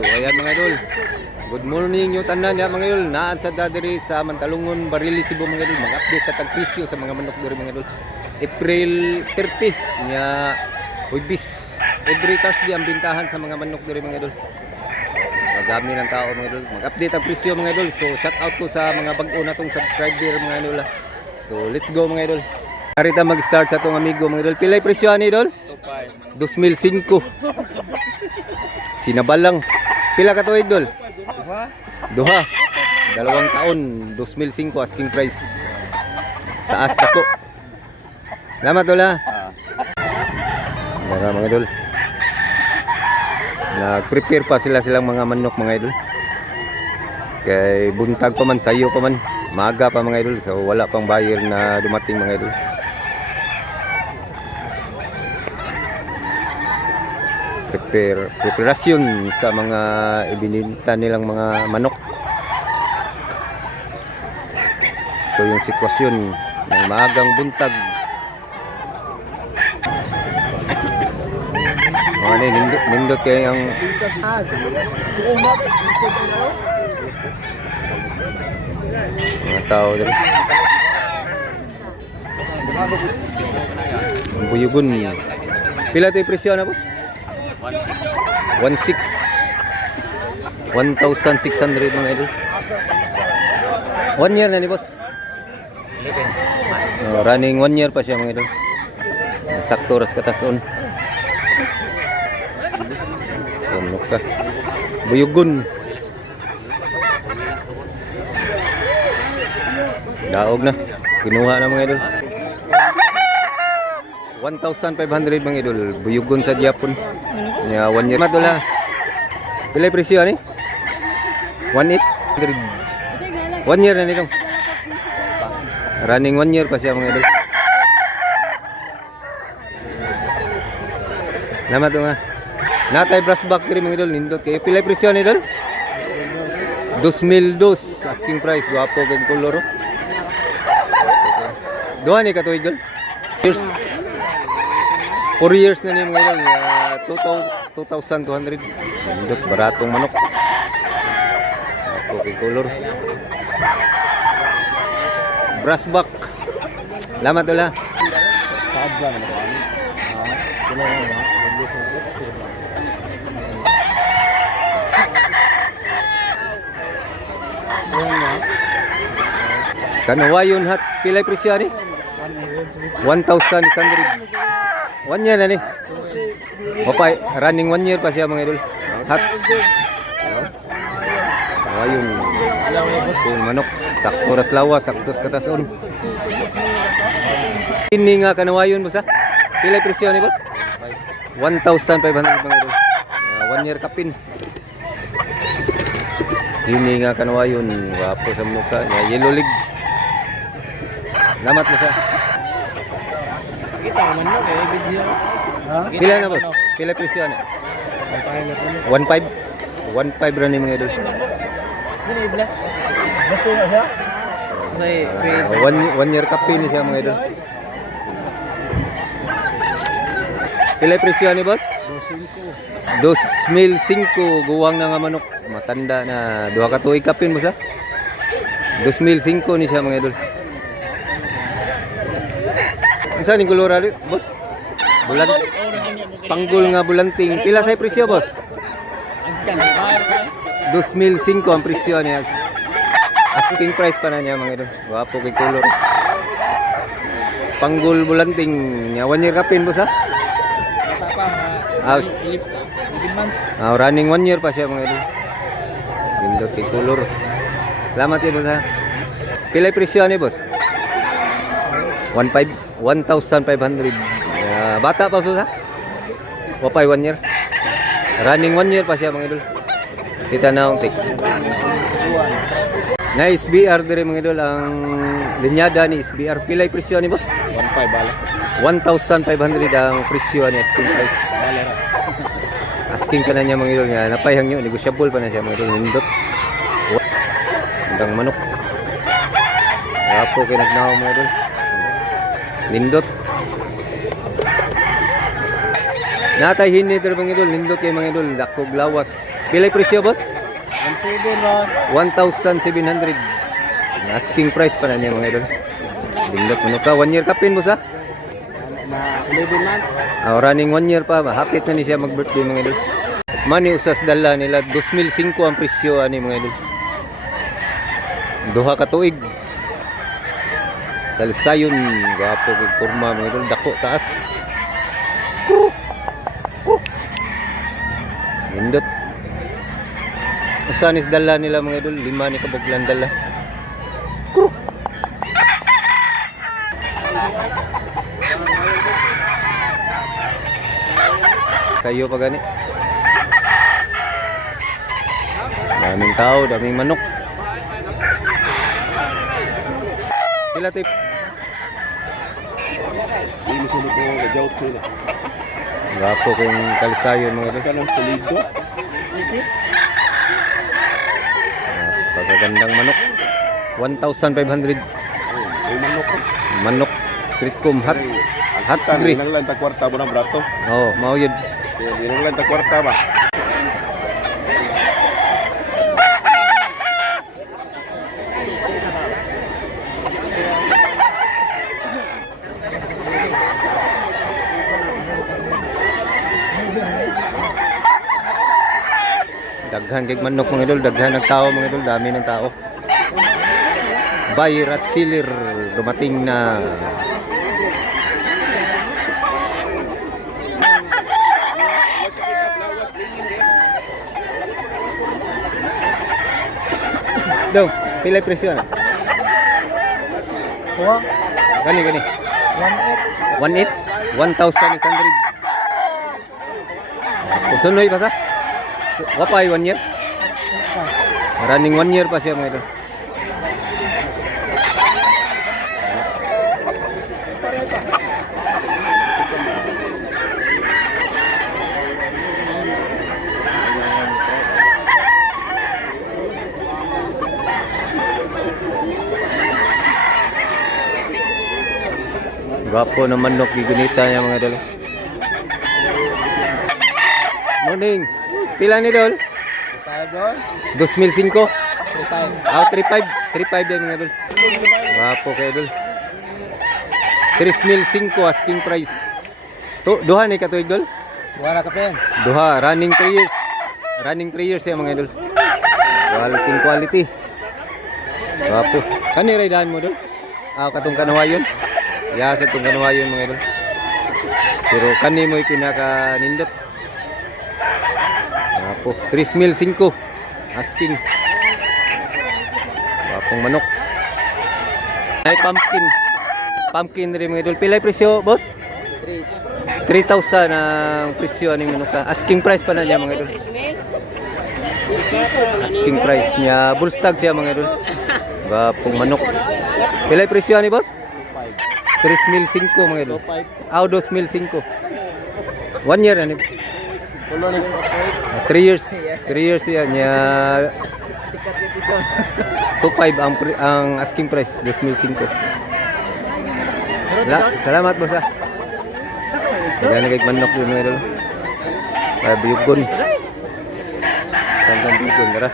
So ayan mga idol. Good morning yung tanan ya mga idol. Naan sa dadiri sa Mantalungon, Barili, Cebu mga idol. Mag-update sa tagpresyo sa mga manok diri mga idol. April 30 nya Huwebes. Every Thursday ang bintahan sa mga manok diri mga idol. Magami ng tao mga idol. Mag-update ang presyo mga idol. So shout out ko sa mga bag-o natong subscriber mga idol. So let's go mga idol. Arita mag-start sa tong amigo mga idol. Pilay presyo ani idol? 2005. Sinabalang. Pila ka to idol? Duha. 2 taon. 2005 asking price. Taas dako. Salamat dola. Mga mga idol. Nag-prepare pa silang mga manok mga idol. Kay buntag pa man, sayo pa man. Maga pa mga idol. So wala pang buyer na dumating mga idol. Preparasyon sa mga ibininta nilang mga manok. Ito yung sitwasyon ng maagang buntag. Ano nindot kayo ang mga tao dito. Ang buyugon. Pila ito yung presyo na boss? 1,600 mga idol. 1 year na ni boss. Running 1 year pa siya mga idol. Sakto ras katason. Ka. Buyugon. Daog na. Kinuha na mga idol. 1,500 mga idol. Buyugon sa Japon. 1 year. Madula. Pilay presyo ani? 1,800. 1 year na nito. Running 1 year pa siya mga idol. Salamat nga. Natay brass back diri mga idol, nindot kayo. Pilay presyo ni idol? 2,200 asking price. Guwapo kag kolor. Duha ni ka to idol. Years. 4 years na ni mga idol. 2,200. Nindot baratong manok. Guwapo kag kolor. Brass back. Salamat wala. Tabla naman. Kanawayon hats, pilay presyo ni? 1,600. 1 year na ni. Opay, running 1 year pa siya mga idol. Hats. Kanawayon. Kung manok, sakto ras lawa, sakto sa katason. Ini nga kanawayon boss ha? Pilay presyo ni boss? 1,500 mga idol. 1 year kapin. Ini nga kanawayon, wapo sa muka niya, yellow leg. Salamat mo siya. Kita naman mo kay video. Pila na boss? Pila presyo na? 1,500. 1,500 rin mga idol. Gini blast. Blast na siya. Say 1 year kapin siya mga idol. Pila presyo ni boss? 2,500 guwang na nga manok. Matanda na. Duha ka tuig kapin mo sa? 2,500 ni siya mga idol. Saan yung kulura boss? Bulan. Panggol nga bulanting. Pila sa presyo boss? 2,500 ang presyo niya. Asking price pa na niya mga idol. Wapo kay kulor. Panggol bulanting niya. 1 year kapin boss ha? Running 1 year pa siya mga idol. Gindot kay kulor. Salamat yun boss ha. Pilay presyo ni boss? 1,500. Bata pa boss ha? Wapay 1 year. Running 1 year pa siya mga idol. Kita na ang tik. Na SBR dire mga idol. Ang linyada ni SBR. Pilay presyo ni boss? 1,500 bala. 1,500 ang presyo ni asking price. Asking ka na niya mga idol nga. Napayhang nyo. Negosyable pa na siya mga idol. Nindot. Hanggang manok. Wapo kayo nagnaw mga idol. Nindot. Natay hinit mga idol, nindot kay mga idol, dakog lawas, Pilay presyo, boss? 1,700. 1,700. Asking price pa na niya mga idol. Dindot mo ka. 1 year kapin, boss ha? Na 11 months. Running 1 year pa. Hapit na ni siya mag-birthday mga idol. Mani usas dala nila. 2,005 ang presyo ani mga idol. Duha ka tuig. Talsayon. Gwapo kag kurma mga idol. Dako taas. Dindot. Usanis dala nila mga idol. 5 ni kabuglan dala. Kayo pa gani. Daming tao, daming manok. Pila tip? Ini sila ko nag-jout sila. Gapo kong kalsayon mga idol. Kanang solido. Sige. Pagagandang manok. 1,500. Ay manok ko. Manok. Street comb hats. Hats gri. Ilang lang ta kwarta mo ng brato. Oh, mao yun. Ilang lang ta kwarta ba? Daghan kay manok mga idol, daghan ng tao mga idol, dami ng tao. Buyer at seller dumating na. Daw, pilay presyo na. Kuha. Gani. 1,800. 1,800. Kusunoy pa sa? Wapay 1 year? Running 1 year pa siya mga idol. Gwapo na manok, gigunita niya mga idol. Morning. Pila ni Dol? Tayo doon. 2,005. 3,500. 3,500. 3,500 din mga Dol. Gwapo kayo Dol. 3,005 asking price. Duha ni katuig Dol? Wala ka pen. Duha, running 3 years. Running 3 years ya mga Dol. Quality. Gwapo. Kani raydahan mo Dol? Katong kanawayon. Ya sa tong kanawayon mga Dol. Pero kani mo pinaka nindot. Apo, 3,005 asking. Apong manok. Ay pumpkin rin mga idol. Pilay presyo, boss? 3,000 ang presyo aning manok. Asking price pa na niya mga idol. Asking price niya. Bullstag siya mga idol. Apong manok. Pilay presyo ani boss? 3,005 mga idol. 2,005. 1 year ani. 3 years. 3 years yan. Sikat yung tison. 2,500 ang asking price. 2,005. Salamat boss ha. Kaya nagay manok yun mga idol. Para biyugon. Sanggang biyugon. Tara.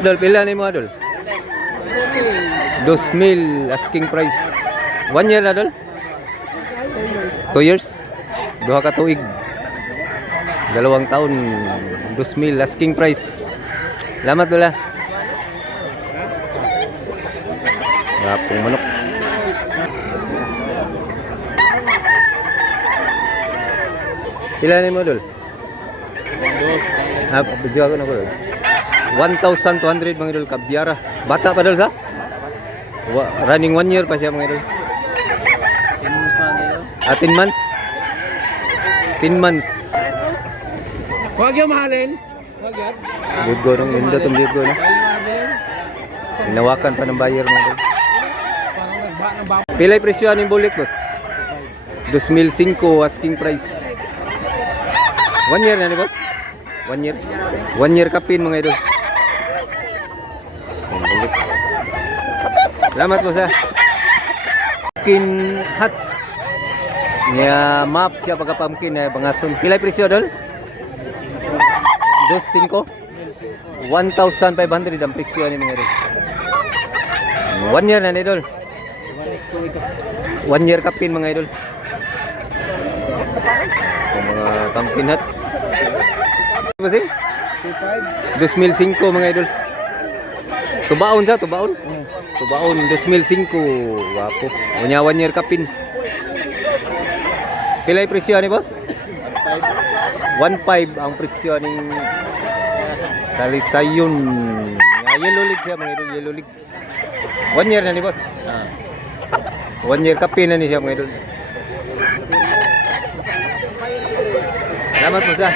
Dol, pila na mo Dol? 2,000 asking price. 1 year na Dol? 2 years? Duha ka tuig. 2 taon. 2,000 asking price. Salamat Dol ha. Gapong manok. Pila na mo Dol? Video ako na ko Dol. 1,200 mga Dol, kabyara. Bata pa Dol sa? Running 1 year pa siya mga Dol. 10 months. 10 months. Huwag yung mahalin. Huwag yan. Biyugo nung lindo itong biyugo na. Hinawakan pa ng buyer mga Dol. Pilay presyo aning bulik boss? 2,005 asking price. 1 year na ni boss? 1 year? 1 year kapin mga idol. Bulik. Salamat boss ha. Skin hats. Nya map siya pagka-pumpkin na bangason. Pilay presyo dol? 2.5. 1,500 ang presyo ni mga idol. 1 year na ni idol. 1 year kapin mga idol. Ang mga pumpkin hats. Masing? 2,500 mga idol. Tubaon sa, tubaon. Tubaon 2,500. Wapo. Unya 1 year kapin. Pilay presyo ni boss? 1.5 ang presyo ning Talisayon. Nga yellow league siya mga idol, yellow league. 1 year na ni boss. 1 year kapin na ni siya mga idol. Salamat mo sa.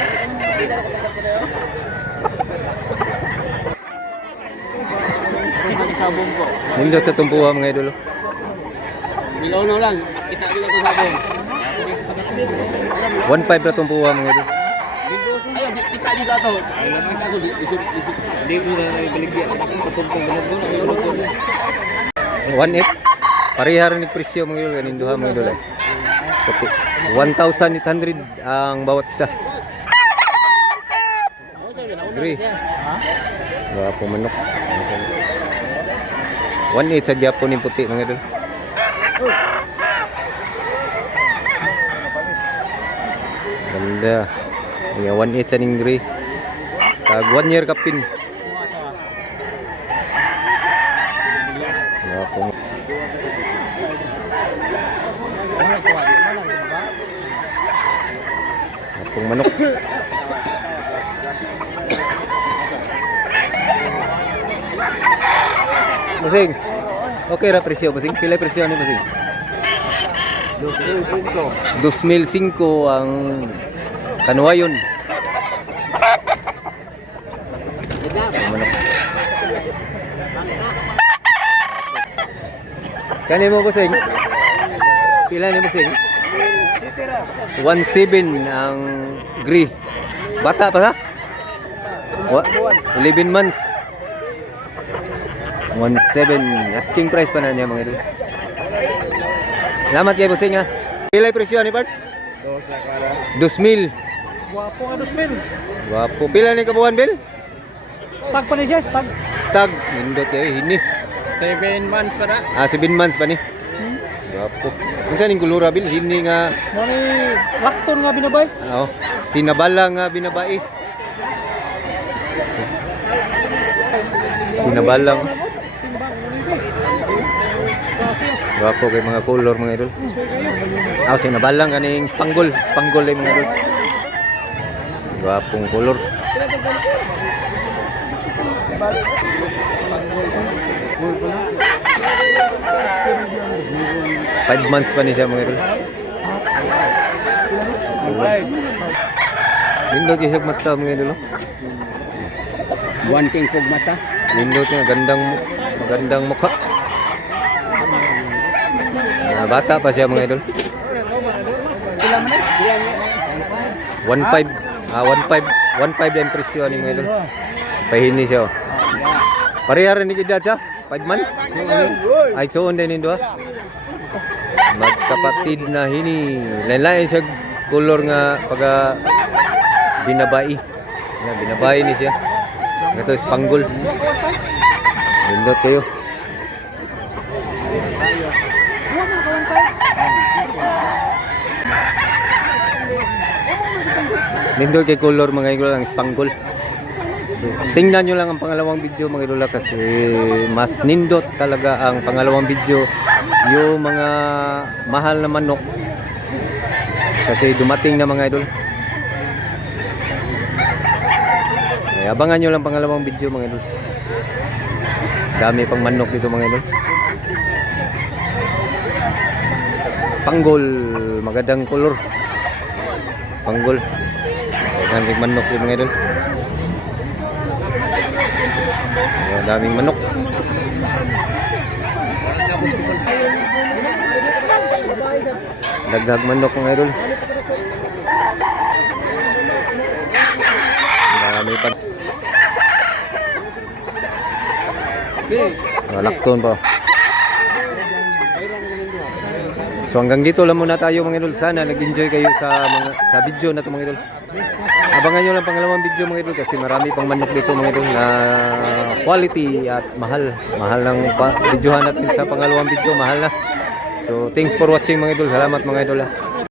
Sabong ko. Nindot sa tumpuha mga idol. Milono lang. Kita ko ito sabong. 1.5 na tumpuha mga idol. Ayun, kita juga to. Kita ko isip. Di mo na baligya. Patungtong gano'n. 1.8. Pareha rin yung presyo mga idol. Kaninduha mga idol. 1,800 ang bawat isa. Agree. Wapong manok. 1.8 sa Japon yung puti mga idol. Ganda. Yung 1.8 sa Ningri. Tag 1 year kapin. Wapong. Wapong manok. Masing. Okay ra presyo masing. Pila presyo ni masing? 2,500 ang kanuwayon. Kani mo masing? Pila ni masing? 1.7 ang gray. Bata pa sa? 11 months. 1.7 asking price pa na niya mga idol. Salamat kay bossing ha. Pilay presyo ni Bart? 2,000. Guwapo nga 2,000. Wapo. Pila ni kabuhan bil? Stag pa ni siya, stag. Stag. Nindot kayo hini. 7 months pa na. 7 months pa ni. Wapo. Kung saan yung kulura bil? Hini nga. Mani lakton nga binabay. Oo. Sinabala nga binabai. Sinabalang. Wapo kay mga color mga idol. Sinabalang kaning spanggol. Spanggol ay mga idol. Wapong color. Five months pa ni siya mga idol. Nindot yung siyag mata mga idol. Wanting pog mata. Nindot yung magandang mukha. Bata pa siya mga idol. 1.5 1.5 ang presyo ni mga idol. Pahini siya. Pareha rin ni edad siya. 5 months. Ay soon din nindo. Magkapatid na hini. Lain-lain siya color nga pagka binabai. Binabai ni siya. Ito spanggol. Nindot kayo. Nindot kay color mga idol ang spanggol. So, tingnan nyo lang ang pangalawang video mga idol kasi mas nindot talaga ang pangalawang video yung mga mahal na manok kasi dumating na mga idol. Ay, abangan nyo lang pangalawang video mga idol. Dami pang manok dito mga idol. Spanggol, magandang color. Spanggol. Daming manok yung mga idol. Ayan, daming manok. Dagdag manok mga idol. Dami pa. Lakton pa. So hanggang dito lang muna tayo mga idol. Sana nag-enjoy kayo sa video na to mga idol. Abangan nyo lang pangalawang video mga idol kasi marami pang manok dito mga idol na quality at mahal. Mahal ng videohan natin sa pangalawang video, mahal na. So thanks for watching mga idol. Salamat mga idol.